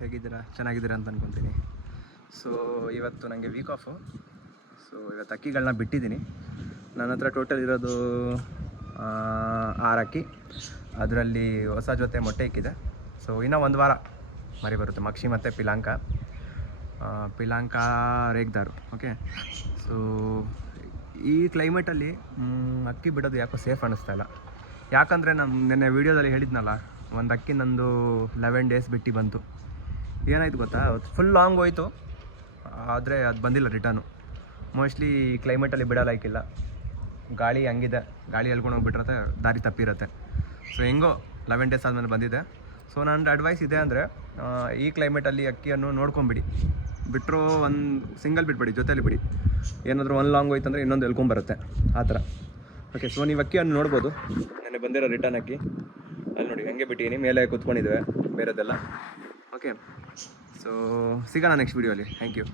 ಹೇಗಿದ್ದೀರಾ? ಚೆನ್ನಾಗಿದ್ದೀರಾ ಅಂತ ಅಂದ್ಕೊತೀನಿ. ಸೊ ಇವತ್ತು ನನಗೆ ವೀಕ್ ಆಫು. ಸೊ ಇವತ್ತು ಅಕ್ಕಿಗಳನ್ನ ಬಿಟ್ಟಿದ್ದೀನಿ. ನನ್ನ ಹತ್ರ ಟೋಟಲ್ ಇರೋದು 6 ಅಕ್ಕಿ. ಅದರಲ್ಲಿ ಹೊಸ ಜೊತೆ ಮೊಟ್ಟೆ ಇಕ್ಕಿದೆ. ಸೊ ಇನ್ನೂ 1 ವಾರ ಮರಿ ಬರುತ್ತೆ. ಮಕ್ಷಿ ಮತ್ತು ಪಿಲಾಂಕ ರೇಗ್ದಾರು. ಓಕೆ, ಸೊ ಈ ಕ್ಲೈಮೇಟಲ್ಲಿ ಅಕ್ಕಿ ಬಿಡೋದು ಯಾಕೋ ಸೇಫ್ ಅನ್ನಿಸ್ತಾ ಇಲ್ಲ. ಯಾಕಂದರೆ ನಾನು ನೆನ್ನೆ ವೀಡಿಯೋದಲ್ಲಿ ಹೇಳಿದ್ನಲ್ಲ, ಒಂದು ಅಕ್ಕಿ ನಂದು 11 ಡೇಸ್ ಬಿಟ್ಟು ಬಂತು. ಏನಾಯ್ತು ಗೊತ್ತಾ, ಫುಲ್ ಲಾಂಗ್ ಹೋಯ್ತು, ಆದರೆ ಅದು ಬಂದಿಲ್ಲ ರಿಟರ್ನು. ಮೋಸ್ಟ್ಲಿ ಈ ಕ್ಲೈಮೇಟಲ್ಲಿ ಬಿಡೋ ಲೈಕಿಲ್ಲ. ಗಾಳಿ ಹಂಗಿದೆ, ಗಾಳಿ ಎಳ್ಕೊಂಡು ಹೋಗ್ಬಿಟ್ಟಿರುತ್ತೆ, ದಾರಿ ತಪ್ಪಿರುತ್ತೆ. ಸೊ ಹೆಂಗೋ 11 ಡೇಸ್ ಆದಮೇಲೆ ಬಂದಿದೆ. ಸೊ ನನ್ನ ಅಡ್ವೈಸ್ ಇದೆ ಅಂದರೆ, ಈ ಕ್ಲೈಮೇಟಲ್ಲಿ ಅಕ್ಕಿಯನ್ನು ನೋಡ್ಕೊಂಬಿಡಿ. ಬಿಟ್ಟರು ಒಂದು ಸಿಂಗಲ್ ಬಿಟ್ಬಿಡಿ, ಜೊತೆಲಿ ಬಿಡಿ. ಏನಾದರೂ ಒಂದು ಲಾಂಗ್ ಹೋಯ್ತು ಅಂದರೆ ಇನ್ನೊಂದು ಎಳ್ಕೊಂಬರುತ್ತೆ, ಆ ಥರ. ಓಕೆ, ಸೊ ನೀವು ಅಕ್ಕಿಯನ್ನು ನೋಡ್ಬೋದು. ನನಗೆ ಬಂದಿರೋ ರಿಟರ್ನ್ ಅಕ್ಕಿ ಅಲ್ಲಿ ನೋಡಿ, ಹಂಗೆ ಬಿಟ್ಟಿದ್ದೀನಿ. ಮೇಲೆ ಕೂತ್ಕೊಂಡಿದ್ದೇವೆ ಬೇರೆದೆಲ್ಲ. ಓಕೆ, ಸೊ ಸಿಗೋಣ ನೆಕ್ಸ್ಟ್ ವೀಡಿಯೋಲಿ. Thank you.